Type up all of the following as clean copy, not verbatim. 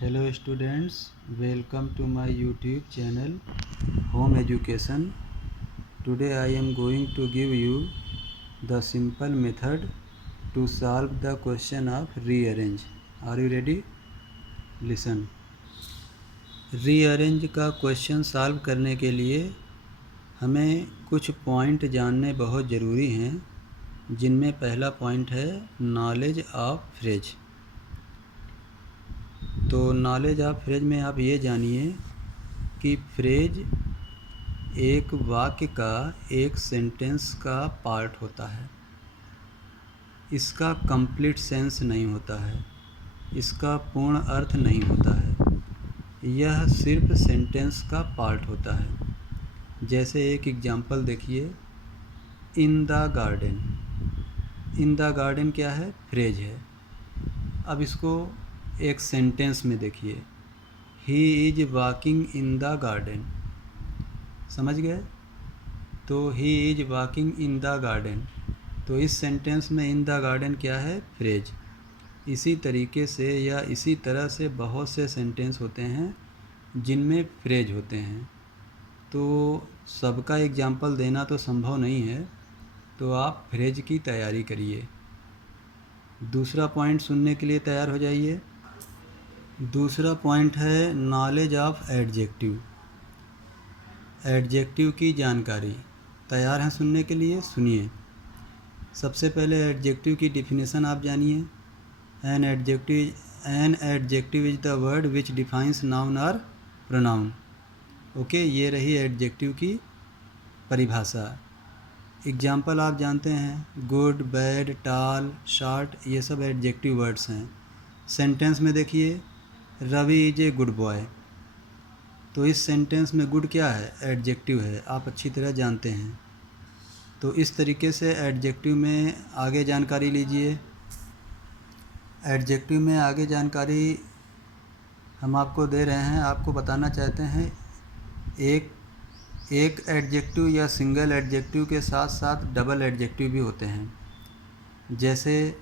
Hello students, welcome to my YouTube channel Home Education. Today I am going to give you the simple method to solve the question of rearrange. Are you ready? Listen. Rearrange का question solve करने के लिए हमें कुछ point जानने बहुत ज़रूरी हैं, जिनमें पहला पॉइंट है नॉलेज ऑफ फ्रेज। तो नॉलेज ऑफ फ्रेज में आप ये जानिए कि फ्रेज एक वाक्य का एक सेंटेंस का पार्ट होता है। इसका कंप्लीट सेंस नहीं होता है, इसका पूर्ण अर्थ नहीं होता है, यह सिर्फ सेंटेंस का पार्ट होता है। जैसे एक एग्जांपल देखिए, in the garden. In the garden क्या है? फ्रेज है। अब इसको एक सेंटेंस में देखिए, he is walking in the garden. समझ गए? तो he is walking in the garden, तो इस सेंटेंस में इन द गार्डन क्या है? फ्रेज। इसी तरीके से या इसी तरह से बहुत से सेंटेंस होते हैं जिनमें फ्रेज होते हैं। तो सबका एग्जाम्पल देना तो संभव नहीं है, तो आप फ्रेज की तैयारी करिए। दूसरा पॉइंट सुनने के लिए तैयार हो जाइए। दूसरा पॉइंट है नॉलेज ऑफ एडजेक्टिव। एडजेक्टिव की जानकारी। तैयार हैं सुनने के लिए? सुनिए। सबसे पहले एडजेक्टिव की डिफिनेशन आप जानिए। An adjective is the word which defines noun और प्रोनाउन। ओके, ये रही एडजेक्टिव की परिभाषा। एग्जाम्पल आप जानते हैं, गुड, बैड, टॉल, शॉर्ट, ये सब एडजेक्टिव वर्ड्स हैं। सेंटेंस में देखिए, Ravi is a good boy. तो इस सेंटेंस में गुड क्या है? एडजेक्टिव है, आप अच्छी तरह जानते हैं। तो इस तरीके से एडजेक्टिव में आगे जानकारी लीजिए। एडजेक्टिव में आगे जानकारी हम आपको दे रहे हैं, आपको बताना चाहते हैं। एक एडजेक्टिव या सिंगल एडजेक्टिव के साथ साथ डबल एडजेक्टिव भी होते हैं। जैसे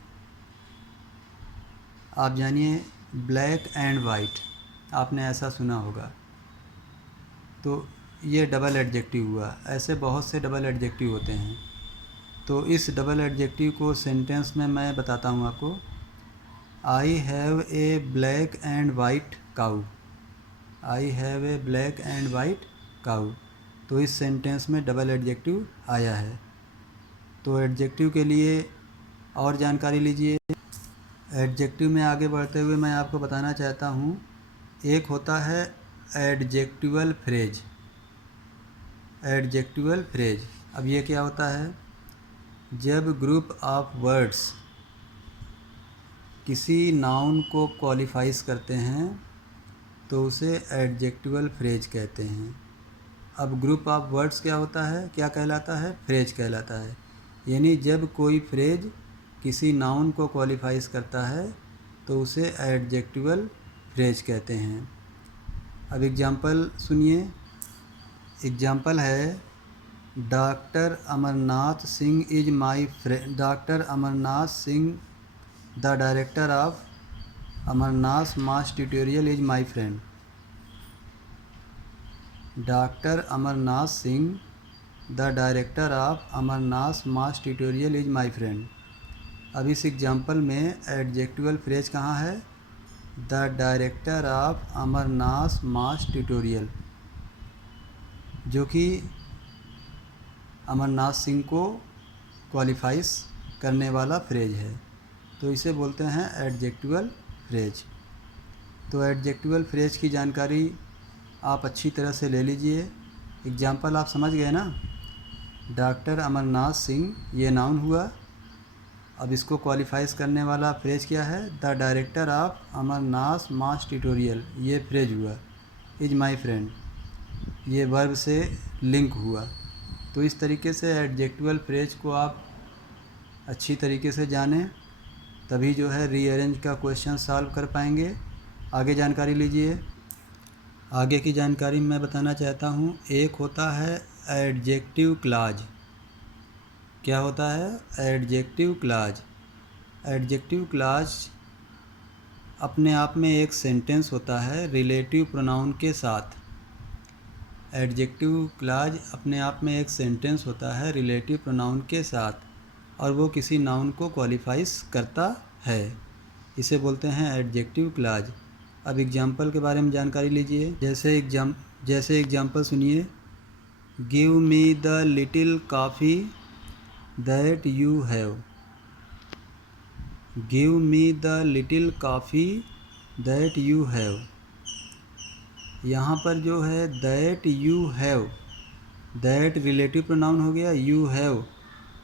आप जानिए, ब्लैक एंड वाइट, आपने ऐसा सुना होगा, तो ये डबल एडजेक्टिव हुआ। ऐसे बहुत से डबल एडजेक्टिव होते हैं। तो इस डबल एडजेक्टिव को सेंटेंस में मैं बताता हूँ आपको। I have a black and white cow. I have a black and white cow, तो इस सेंटेंस में डबल एडजेक्टिव आया है। तो एडजेक्टिव के लिए और जानकारी लीजिए। एडजेक्टिव में आगे बढ़ते हुए मैं आपको बताना चाहता हूँ, एक होता है एडजेक्टिवल फ्रेज। एडजेक्टिवल फ्रेज, अब ये क्या होता है? जब ग्रुप ऑफ वर्ड्स किसी नाउन को क्वालिफाइज करते हैं तो उसे एडजेक्टिवल फ्रेज कहते हैं। अब ग्रुप ऑफ वर्ड्स क्या होता है, क्या कहलाता है? फ्रेज कहलाता है। यानी जब कोई फ्रेज किसी नाउन को क्वालिफाइज करता है तो उसे एडजेक्टिवल फ्रेज कहते हैं। अब एग्जांपल सुनिए। एग्जांपल है, doctor Amarnath Singh is my friend. Doctor Amarnath Singh the director of Amarnath mass tutorial is my friend. Doctor Amarnath Singh the director of Amarnath mass tutorial is my friend. अब इस एग्जांपल में एडजेक्टिवल फ्रेज कहाँ है? The director of Amarnath mass tutorial, जो कि अमरनाथ सिंह को qualifies करने वाला फ्रेज है। तो इसे बोलते हैं एडजेक्टिवल फ्रेज। तो एडजेक्टिवल फ्रेज की जानकारी आप अच्छी तरह से ले लीजिए। एग्जाम्पल आप समझ गए ना? डॉक्टर अमरनाथ सिंह ये नाउन हुआ। अब इसको क्वालिफाइज करने वाला फ्रेज क्या है? The director of Amarnath mass tutorial, ये फ्रेज हुआ। इज माई फ्रेंड, ये वर्ब से लिंक हुआ। तो इस तरीके से एडजेक्टिवल फ्रेज को आप अच्छी तरीके से जानें, तभी जो है रीअरेंज का क्वेश्चन सॉल्व कर पाएंगे। आगे जानकारी लीजिए। आगे की जानकारी मैं बताना चाहता हूँ, एक होता है एडजेक्टिव क्लॉज। क्या होता है? Adjective clause. एडजेक्टिव क्लॉज अपने आप में एक सेंटेंस होता है रिलेटिव प्रोनाउन के साथ। एडजेक्टिव क्लॉज अपने आप में एक सेंटेंस होता है रिलेटिव प्रोनाउन के साथ और वो किसी नाउन को क्वालिफाइज करता है, इसे बोलते हैं एडजेक्टिव क्लॉज। अब एग्जाम्पल के बारे में जानकारी लीजिए। जैसे एग्जाम्पल सुनिए, give me the little coffee that you have. Give me the little coffee that you have. यहाँ पर जो है that you have, that relative pronoun हो गया, यू हैव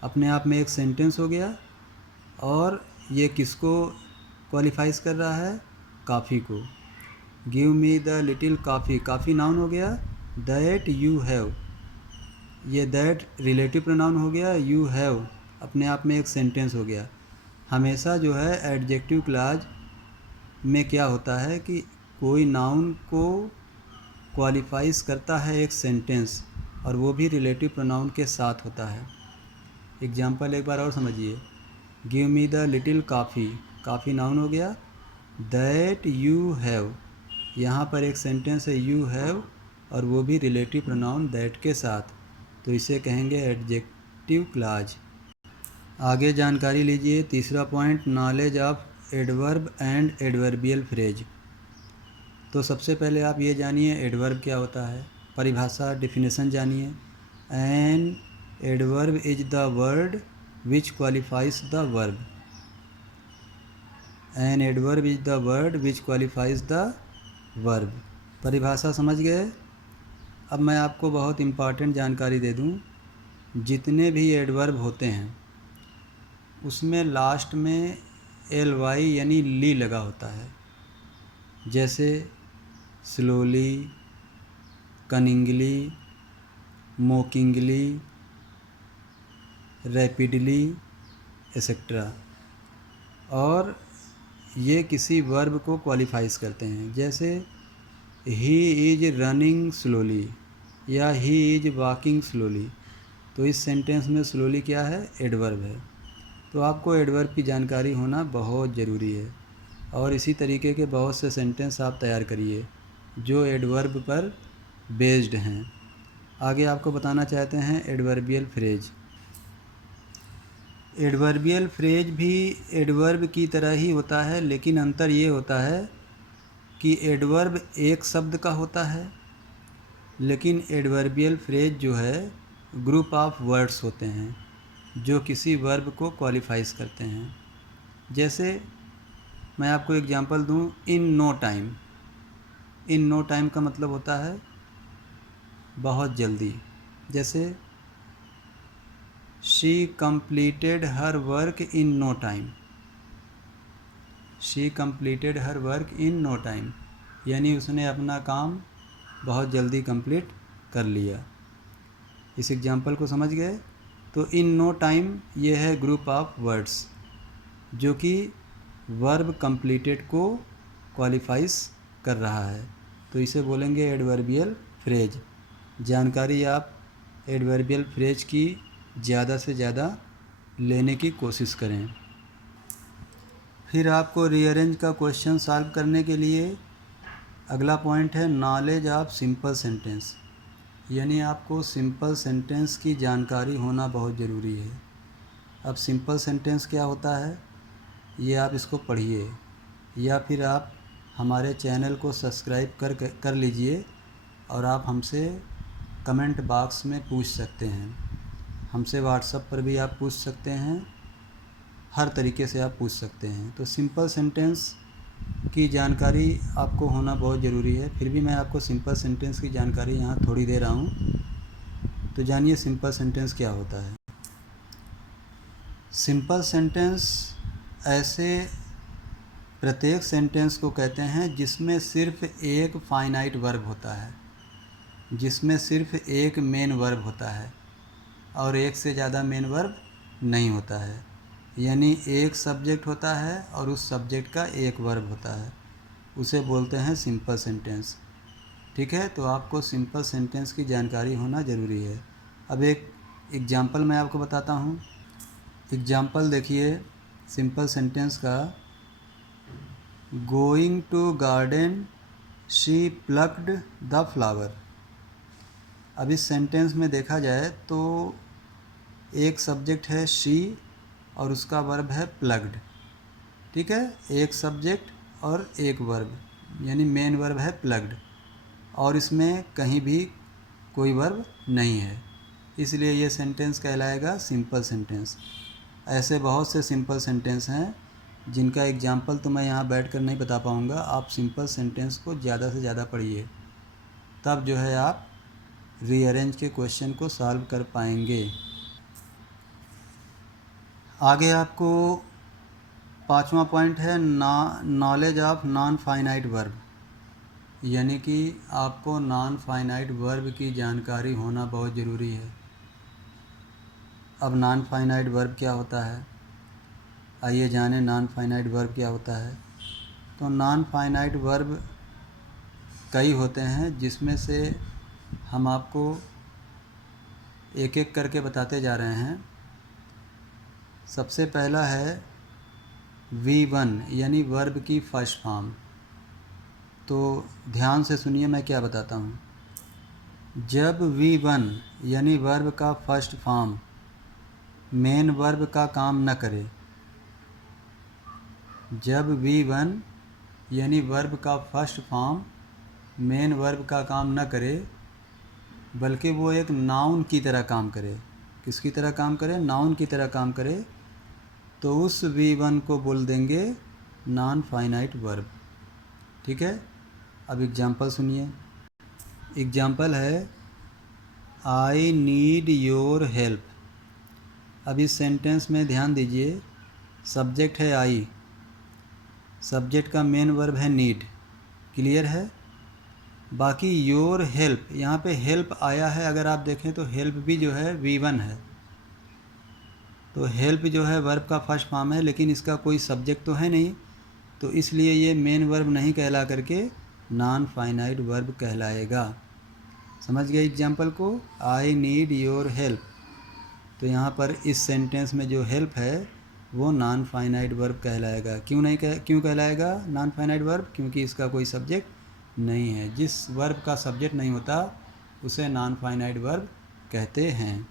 अपने आप में एक सेंटेंस हो गया और ये किसको क्वालिफाइज कर रहा है? कॉफ़ी को। Give me the little coffee, coffee noun हो गया, दैट यू हैव, ये दैट रिलेटिव प्रोनाउन हो गया, यू हैव अपने आप में एक सेंटेंस हो गया। हमेशा जो है एडजेक्टिव क्लॉज में क्या होता है कि कोई नाउन को क्वालिफाइज करता है एक सेंटेंस और वो भी रिलेटिव प्रोनाउन के साथ होता है। एग्जाम्पल एक बार और समझिए, give me the little coffee, coffee noun हो गया, दैट यू हैव, यहाँ पर एक सेंटेंस है यू हैव और वो भी रिलेटिव प्रोनाउन दैट के साथ, तो इसे कहेंगे एडजेक्टिव क्लॉज। आगे जानकारी लीजिए। तीसरा point, knowledge of adverb and adverbial phrase. तो सबसे पहले आप ये जानिए एडवर्ब क्या होता है, परिभाषा डेफिनेशन जानिए। An adverb is the word which qualifies the verb. An adverb is the word which qualifies the verb. परिभाषा समझ गए? अब मैं आपको बहुत इम्पॉर्टेंट जानकारी दे दूं। जितने भी एडवर्ब होते हैं उसमें लास्ट में एल वाई यानी ली लगा होता है। जैसे स्लोली, कनिंगली, मोकिंगली, रैपिडली एक्सेट्रा, और ये किसी वर्ब को क्वालिफाइज करते हैं। जैसे ही इज रनिंग स्लोली या ही इज वॉकिंग स्लोली, तो इस सेंटेंस में स्लोली क्या है? एडवर्ब है। तो आपको एडवर्ब की जानकारी होना बहुत ज़रूरी है और इसी तरीके के बहुत से सेंटेंस आप तैयार करिए जो एडवर्ब पर बेस्ड हैं। आगे आपको बताना चाहते हैं एडवर्बियल फ्रेज। एडवर्बियल फ्रेज भी एडवर्ब की तरह ही होता है, लेकिन अंतर ये होता है कि एडवर्ब एक शब्द का होता है, लेकिन एडवर्बियल फ्रेज जो है ग्रुप ऑफ वर्ड्स होते हैं जो किसी वर्ब को क्वालिफाइज करते हैं। जैसे मैं आपको एग्जांपल दूं, in no time. In no time का मतलब होता है बहुत जल्दी। जैसे she completed her work in no time. She completed her work in no time, यानी उसने अपना काम बहुत जल्दी कंप्लीट कर लिया। इस एग्जांपल को समझ गए? तो इन नो टाइम ये है ग्रुप ऑफ वर्ड्स जो कि वर्ब कंप्लीटेड को क्वालिफाइज कर रहा है, तो इसे बोलेंगे एडवर्बियल फ्रेज। जानकारी आप एडवर्बियल फ्रेज की ज़्यादा से ज़्यादा लेने की कोशिश करें। फिर आपको रीअरेंज का क्वेश्चन सॉल्व करने के लिए अगला पॉइंट है नॉलेज ऑफ सिंपल सेंटेंस, यानी आपको सिंपल सेंटेंस की जानकारी होना बहुत ज़रूरी है। अब सिंपल सेंटेंस क्या होता है ये आप इसको पढ़िए या फिर आप हमारे चैनल को सब्सक्राइब कर लीजिए और आप हमसे कमेंट बॉक्स में पूछ सकते हैं। हमसे व्हाट्सएप पर भी आप पूछ सकते हैं, हर तरीके से आप पूछ सकते हैं। तो सिंपल सेंटेंस की जानकारी आपको होना बहुत ज़रूरी है। फिर भी मैं आपको सिंपल सेंटेंस की जानकारी यहाँ थोड़ी दे रहा हूँ, तो जानिए सिंपल सेंटेंस क्या होता है। सिंपल सेंटेंस ऐसे प्रत्येक सेंटेंस को कहते हैं जिसमें सिर्फ एक फाइनाइट वर्ब होता है, जिसमें सिर्फ एक मेन वर्ब होता है और एक से ज़्यादा मेन वर्ब नहीं होता है, यानी एक सब्जेक्ट होता है और उस सब्जेक्ट का एक वर्ब होता है, उसे बोलते हैं सिंपल सेंटेंस। ठीक है, तो आपको सिंपल सेंटेंस की जानकारी होना ज़रूरी है। अब एक एग्जांपल मैं आपको बताता हूँ। एग्जांपल देखिए सिंपल सेंटेंस का। Going to garden she plucked the flower. अब इस सेंटेंस में देखा जाए तो एक सब्जेक्ट है शी और उसका वर्ब है प्लग्ड। ठीक है, एक सब्जेक्ट और एक वर्ब, यानी मेन वर्ब है प्लग्ड, और इसमें कहीं भी कोई वर्ब नहीं है, इसलिए ये सेंटेंस कहलाएगा सिंपल सेंटेंस। ऐसे बहुत से सिंपल सेंटेंस हैं जिनका एग्जाम्पल तो मैं यहाँ बैठ कर नहीं बता पाऊँगा। आप सिंपल सेंटेंस को ज़्यादा से ज़्यादा पढ़िए, तब जो है आप रीअरेंज के क्वेश्चन को सॉल्व कर पाएंगे। आगे आपको 5वां पॉइंट है knowledge of non finite verb, यानी कि आपको नॉन फाइनाइट वर्ब की जानकारी होना बहुत ज़रूरी है। अब नॉन फाइनाइट वर्ब क्या होता है, आइए जानें नॉन फाइनाइट वर्ब क्या होता है। तो नॉन फाइनाइट वर्ब कई होते हैं, जिसमें से हम आपको एक एक करके बताते जा रहे हैं। सबसे पहला है V1, यानी वर्ब की फर्स्ट फॉर्म। तो ध्यान से सुनिए मैं क्या बताता हूँ। जब V1 यानी वर्ब का फर्स्ट फॉर्म मेन वर्ब का काम न करे, जब V1 यानी वर्ब का फर्स्ट फॉर्म मेन वर्ब का काम न करे, बल्कि वो एक नाउन की तरह काम करे। किसकी तरह काम करे? नाउन की तरह काम करे, तो उस V1 को बोल देंगे नॉन फाइनाइट वर्ब। ठीक है, अब एग्जाम्पल सुनिए। एग्जाम्पल है आई नीड योर हेल्प। अब इस सेंटेंस में ध्यान दीजिए, सब्जेक्ट है आई, सब्जेक्ट का मेन वर्ब है नीड, क्लियर है। बाकी योर हेल्प, यहाँ पे हेल्प आया है, अगर आप देखें तो हेल्प भी जो है V1 है। तो हेल्प जो है वर्ब का फर्स्ट फॉर्म है, लेकिन इसका कोई सब्जेक्ट तो है नहीं, तो इसलिए ये मेन वर्ब नहीं कहला करके नॉन फाइनाइट वर्ब कहलाएगा। समझ गए एग्जाम्पल को? आई नीड योर हेल्प, तो यहाँ पर इस सेंटेंस में जो हेल्प है वो नॉन फाइनाइट वर्ब कहलाएगा। क्यों कहलाएगा नॉन फाइनाइट वर्ब? क्योंकि इसका कोई सब्जेक्ट नहीं है। जिस वर्ब का सब्जेक्ट नहीं होता उसे नॉन फाइनाइट वर्ब कहते हैं।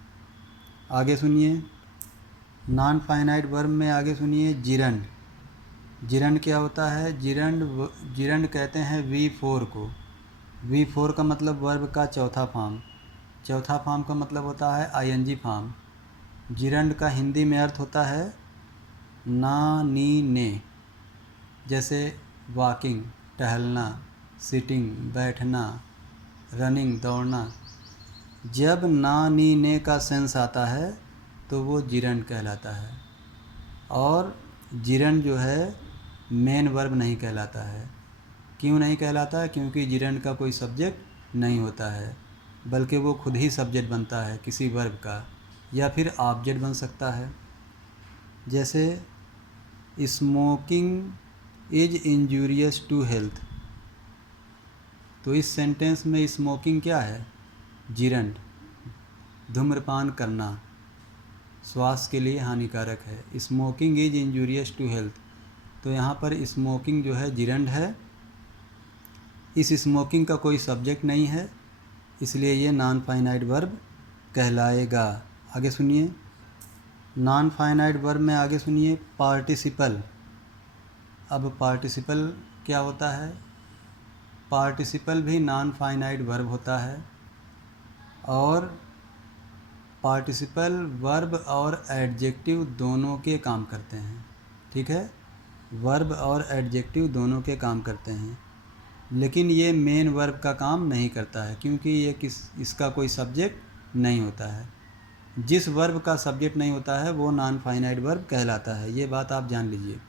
आगे सुनिए, नॉन फाइनाइट वर्ब में आगे सुनिए जिरंड। जिरंड क्या होता है? जिरंड कहते हैं V4 को। V4 का मतलब वर्ब का चौथा फॉर्म, चौथा फॉर्म का मतलब होता है ING फॉर्म। जिरंड का हिंदी में अर्थ होता है ना नी ने, जैसे वॉकिंग टहलना, सिटिंग बैठना, रनिंग दौड़ना। जब ना नी ने का सेंस आता है तो वो जिरंड कहलाता है, और जिरंड जो है मेन वर्ब नहीं कहलाता है। क्यों नहीं कहलाता है? क्योंकि जिरंड का कोई सब्जेक्ट नहीं होता है, बल्कि वो खुद ही सब्जेक्ट बनता है किसी वर्ब का, या फिर ऑब्जेक्ट बन सकता है। जैसे smoking is injurious to health, तो इस सेंटेंस में स्मोकिंग क्या है? जिरंड। धूम्रपान करना स्वास्थ्य के लिए हानिकारक है। Smoking is injurious to health, तो यहाँ पर स्मोकिंग जो है जिरंड है। इस स्मोकिंग का कोई सब्जेक्ट नहीं है, इसलिए ये नॉन फाइनाइट वर्ब कहलाएगा। आगे सुनिए, नॉन फाइनाइट वर्ब में आगे सुनिए पार्टिसिपल। अब पार्टिसिपल क्या होता है? पार्टिसिपल भी नॉन फाइनाइट वर्ब होता है, और पार्टिसिपल वर्ब और एडजेक्टिव दोनों के काम करते हैं। ठीक है, वर्ब और एडजेक्टिव दोनों के काम करते हैं, लेकिन ये मेन वर्ब का काम नहीं करता है, क्योंकि ये इसका कोई सब्जेक्ट नहीं होता है। जिस वर्ब का सब्जेक्ट नहीं होता है वो नॉन फाइनाइट वर्ब कहलाता है। ये बात आप जान लीजिए।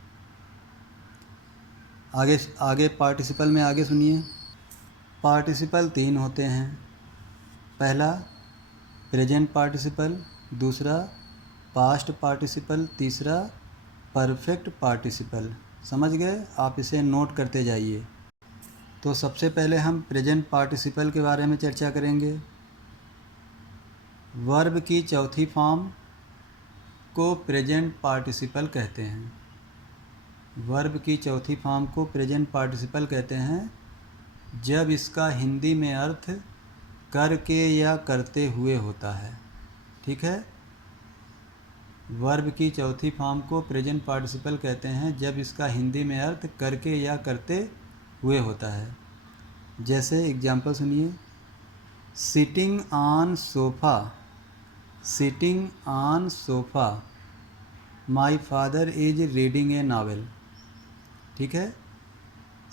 आगे पार्टिसिपल में आगे सुनिए। पार्टिसिपल 3 होते हैं। पहला प्रेजेंट पार्टिसिपल, दूसरा पास्ट पार्टिसिपल, तीसरा परफेक्ट पार्टिसिपल। समझ गए? आप इसे नोट करते जाइए। तो सबसे पहले हम प्रेजेंट पार्टिसिपल के बारे में चर्चा करेंगे। वर्ब की चौथी फॉर्म को प्रेजेंट पार्टिसिपल कहते हैं। वर्ब की चौथी फॉर्म को प्रेजेंट पार्टिसिपल कहते हैं जब इसका हिंदी में अर्थ करके या करते हुए होता है। ठीक है, वर्ब की चौथी फॉर्म को प्रेजेंट पार्टिसिपल कहते हैं जब इसका हिंदी में अर्थ करके या करते हुए होता है। जैसे एग्जाम्पल सुनिए, sitting on sofa, sitting on sofa, my father is reading A novel. ठीक है,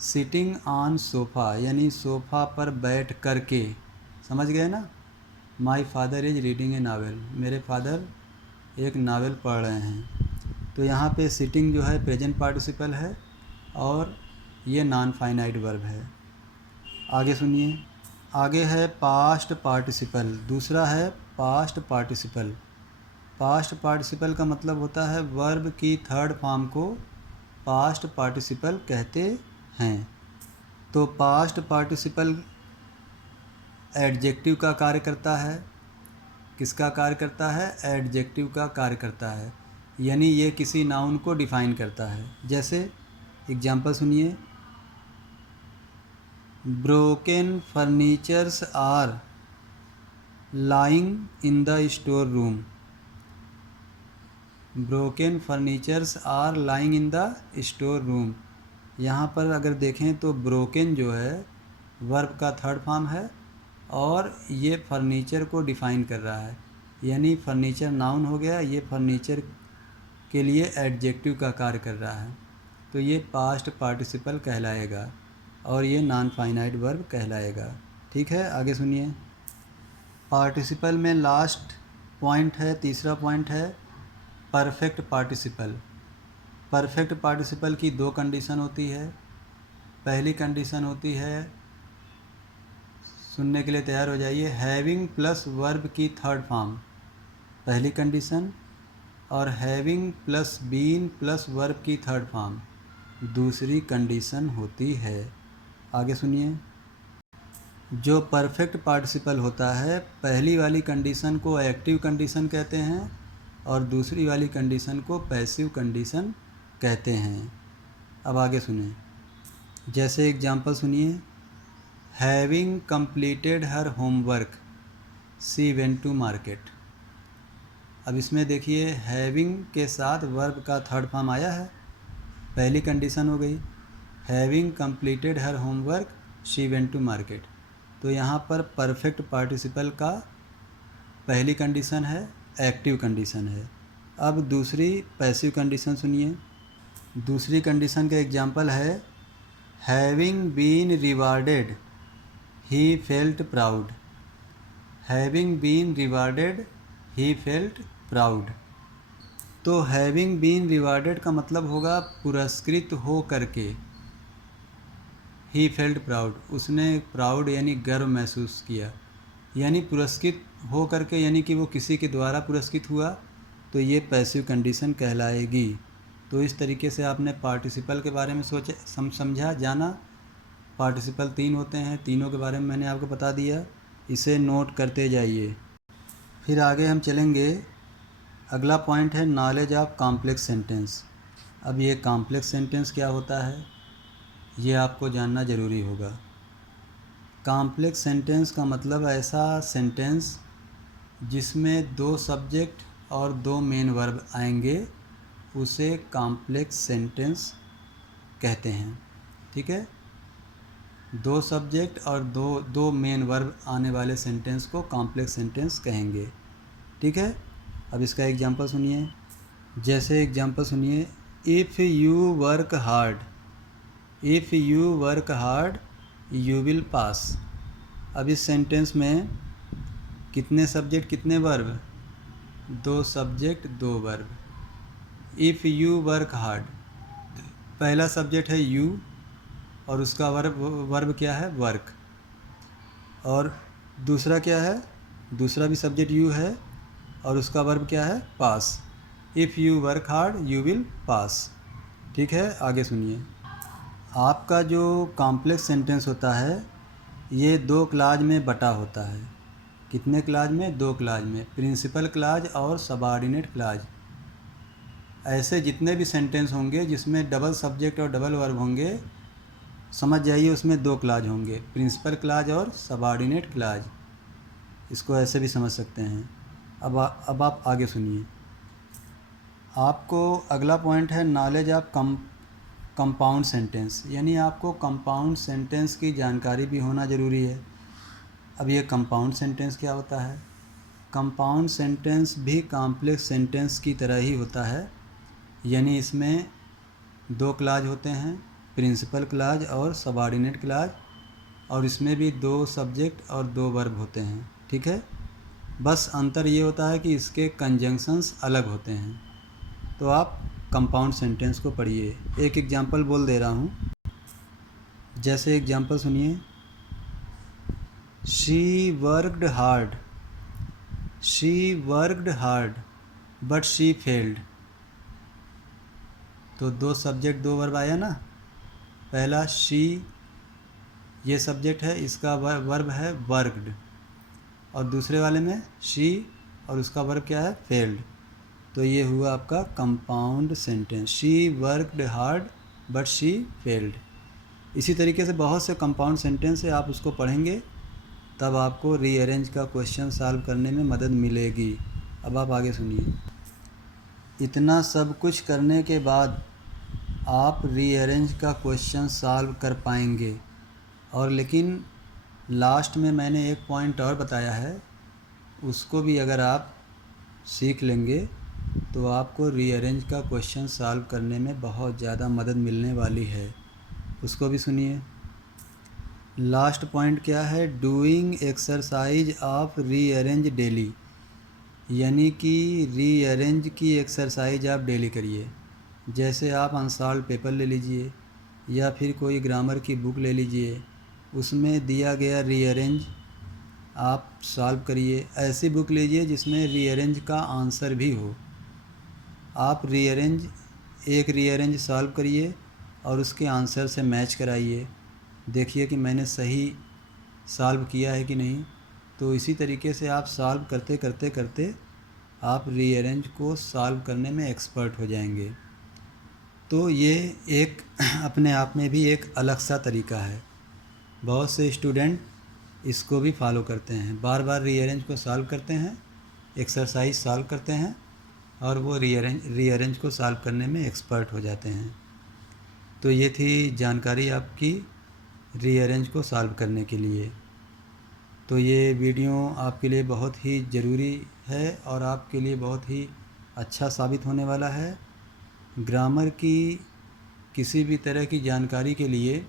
सिटिंग ऑन सोफ़ा यानी सोफ़ा पर बैठ कर के, समझ गए ना। My father is reading A novel, मेरे फादर एक नावल पढ़ रहे हैं। तो यहाँ पे सिटिंग जो है प्रेजेंट पार्टिसिपल है और ये नॉन फाइनाइट वर्ब है। आगे सुनिए, आगे है पास्ट पार्टिसिपल, दूसरा है पास्ट पार्टिसिपल। पास्ट पार्टिसिपल का मतलब होता है वर्ब की थर्ड फॉर्म को पास्ट पार्टिसिपल कहते हैं। तो पास्ट पार्टिसिपल एडजेक्टिव का कार्य करता है। किसका कार्य करता है? एडजेक्टिव का कार्य करता है, यानी ये किसी नाउन को डिफाइन करता है। जैसे एग्जाम्पल सुनिए, broken furnitures are lying in the store room, broken furnitures are lying in the store room. यहाँ पर अगर देखें तो ब्रोकन जो है वर्ब का थर्ड फॉर्म है और ये फर्नीचर को डिफ़ाइन कर रहा है, यानी फर्नीचर नाउन हो गया, ये फर्नीचर के लिए एडजेक्टिव का कार्य कर रहा है। तो ये पास्ट पार्टिसिपल कहलाएगा और ये नॉन फाइनाइट वर्ब कहलाएगा। ठीक है, आगे सुनिए, पार्टिसिपल में लास्ट पॉइंट है, तीसरा पॉइंट है परफेक्ट पार्टिसिपल। परफेक्ट पार्टिसिपल की दो कंडीशन होती है। पहली कंडीशन होती है, सुनने के लिए तैयार हो जाइए, हैविंग प्लस वर्ब की थर्ड फॉर्म, पहली कंडीशन, और having plus been plus verb की थर्ड फॉर्म दूसरी कंडीशन होती है। आगे सुनिए, जो परफेक्ट पार्टिसिपल होता है पहली वाली कंडीशन को एक्टिव कंडीशन कहते हैं और दूसरी वाली कंडीशन को पैसिव कंडीशन कहते हैं। अब आगे सुनिए, जैसे एग्जांपल सुनिए, having completed her homework she went to market. अब इसमें देखिए हैविंग के साथ वर्ब का थर्ड फॉर्म आया है, पहली कंडीशन हो गई, having completed her homework she went to market. तो यहाँ पर परफेक्ट पार्टिसिपल का पहली कंडीशन है, एक्टिव कंडीशन है। अब दूसरी पैसिव कंडीशन सुनिए, दूसरी कंडीशन का एग्जांपल है, having been rewarded he felt proud, having been rewarded he felt proud. तो हैविंग बीन रिवार्डेड का मतलब होगा पुरस्कृत हो करके, ही फेल्ट प्राउड, उसने प्राउड यानी गर्व महसूस किया, यानी पुरस्कृत हो करके, यानी कि वो किसी के द्वारा पुरस्कृत हुआ, तो ये पैसिव कंडीशन कहलाएगी। तो इस तरीके से आपने पार्टिसिपल के बारे में समझा, जाना। पार्टिसिपल तीन होते हैं, तीनों के बारे में मैंने आपको बता दिया, इसे नोट करते जाइए। फिर आगे हम चलेंगे, अगला पॉइंट है नॉलेज ऑफ कॉम्प्लेक्स सेंटेंस। अब ये कॉम्प्लेक्स सेंटेंस क्या होता है ये आपको जानना ज़रूरी होगा। कॉम्प्लेक्स सेंटेंस का मतलब ऐसा सेंटेंस जिसमें दो सब्जेक्ट और दो मेन वर्ब आएंगे, उसे कॉम्प्लेक्स सेंटेंस कहते हैं। ठीक है, दो सब्जेक्ट और दो मेन वर्ब आने वाले सेंटेंस को कॉम्प्लेक्स सेंटेंस कहेंगे। ठीक है, अब इसका एग्जांपल सुनिए, जैसे एग्जांपल सुनिए, if you work hard, if you work hard you will पास। अब इस सेंटेंस में कितने सब्जेक्ट कितने वर्ब? दो सब्जेक्ट दो verb. If you work hard, पहला सब्जेक्ट है यू और उसका वर्ब क्या है? वर्क। और दूसरा क्या है? दूसरा भी सब्जेक्ट यू है और उसका वर्ब क्या है? Pass. If you work hard you will pass. ठीक है, आगे सुनिए, आपका जो कॉम्प्लेक्स सेंटेंस होता है ये दो क्लाज में बटा होता है। कितने क्लाज में? दो क्लाज में, प्रिंसिपल क्लाज और सबऑर्डिनेट क्लाज। ऐसे जितने भी सेंटेंस होंगे जिसमें डबल सब्जेक्ट और डबल वर्ब होंगे, समझ जाइए उसमें 2 क्लाज होंगे, प्रिंसिपल क्लाज और सबऑर्डिनेट क्लाज। इसको ऐसे भी समझ सकते हैं। अब आप आगे सुनिए। आपको अगला पॉइंट है नॉलेज ऑफ कंपाउंड सेंटेंस, यानी आपको कंपाउंड सेंटेंस की जानकारी भी होना ज़रूरी है। अब ये कंपाउंड सेंटेंस क्या होता है? कंपाउंड सेंटेंस भी कॉम्प्लेक्स सेंटेंस की तरह ही होता है, यानी इसमें 2 क्लाज होते हैं, प्रिंसिपल क्लाज और सबऑर्डिनेट क्लाज, और इसमें भी 2 सब्जेक्ट और 2 वर्ब होते हैं। ठीक है, बस अंतर ये होता है कि इसके कंजंक्शंस अलग होते हैं। तो आप कंपाउंड सेंटेंस को पढ़िए। एक एग्जांपल बोल दे रहा हूँ, जैसे एग्जांपल सुनिए। She worked hard but she failed. तो 2 सब्जेक्ट 2 वर्ब आया ना। पहला शी ये सब्जेक्ट है, इसका वर्ब है वर्कड, और दूसरे वाले में शी और उसका वर्ब क्या है? फेल्ड। तो ये हुआ आपका compound sentence, she worked hard but she failed. इसी तरीके से बहुत से कंपाउंड सेंटेंस है, आप उसको पढ़ेंगे तब आपको रीअरेंज का क्वेश्चन सॉल्व करने में मदद मिलेगी। अब आप आगे सुनिए। इतना सब कुछ करने के बाद आप रीअरेंज का क्वेश्चन सॉल्व कर पाएंगे। और लेकिन लास्ट में मैंने एक पॉइंट और बताया है, उसको भी अगर आप सीख लेंगे तो आपको रीअरेंज का क्वेश्चन सॉल्व करने में बहुत ज़्यादा मदद मिलने वाली है। उसको भी सुनिए। लास्ट पॉइंट क्या है? Doing exercise of rearrange daily, यानी कि रीअरेंज की एक्सरसाइज आप डेली करिए। जैसे आप अनसॉल्व पेपर ले लीजिए या फिर कोई ग्रामर की बुक ले लीजिए, उसमें दिया गया रीअरेंज आप सॉल्व करिए। ऐसी बुक लीजिए जिसमें रीअरेंज का आंसर भी हो। आप एक रीअरेंज सॉल्व करिए और उसके आंसर से मैच कराइए, देखिए कि मैंने सही सॉल्व किया है कि नहीं। तो इसी तरीके से आप सॉल्व करते करते करते आप रीअरेंज को सॉल्व करने में एक्सपर्ट हो जाएंगे। तो ये एक अपने आप में भी एक अलग सा तरीका है। बहुत से स्टूडेंट इसको भी फॉलो करते हैं, बार बार रीअरेंज को सॉल्व करते हैं, एक्सरसाइज सॉल्व करते हैं और वो रीअरेंज को सॉल्व करने में एक्सपर्ट हो जाते हैं। तो ये थी जानकारी आपकी रीअरेंज को सॉल्व करने के लिए। तो ये वीडियो आपके लिए बहुत ही ज़रूरी है और आपके लिए बहुत ही अच्छा साबित होने वाला है। ग्रामर की किसी भी तरह की जानकारी के लिए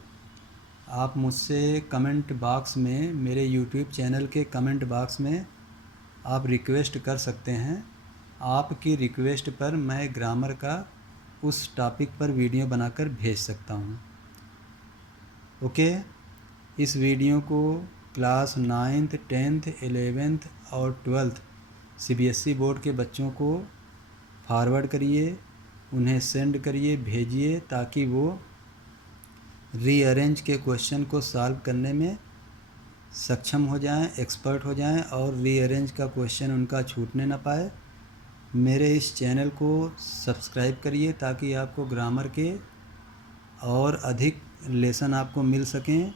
आप मुझसे कमेंट बॉक्स में, मेरे YouTube चैनल के कमेंट बॉक्स में आप रिक्वेस्ट कर सकते हैं। आपकी रिक्वेस्ट पर मैं ग्रामर का उस टॉपिक पर वीडियो बनाकर भेज सकता हूँ। ओके, इस वीडियो को क्लास 9th 10th 11th और 12th CBSE बोर्ड के बच्चों को फॉरवर्ड करिए, उन्हें सेंड करिए, भेजिए, ताकि वो रीअरेंज के क्वेश्चन को सॉल्व करने में सक्षम हो जाएं, एक्सपर्ट हो जाएं और रीअरेंज का क्वेश्चन उनका छूटने ना पाए। मेरे इस चैनल को सब्सक्राइब करिए ताकि आपको ग्रामर के और अधिक लेसन आपको मिल सकें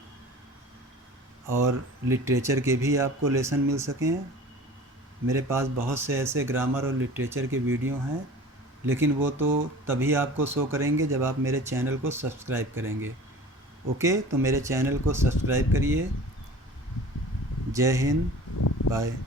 और लिटरेचर के भी आपको लेसन मिल सकें। मेरे पास बहुत से ऐसे ग्रामर और लिटरेचर के वीडियो हैं, लेकिन वो तो तभी आपको शो करेंगे जब आप मेरे चैनल को सब्सक्राइब करेंगे। ओके, तो मेरे चैनल को सब्सक्राइब करिए। जय हिंद, बाय।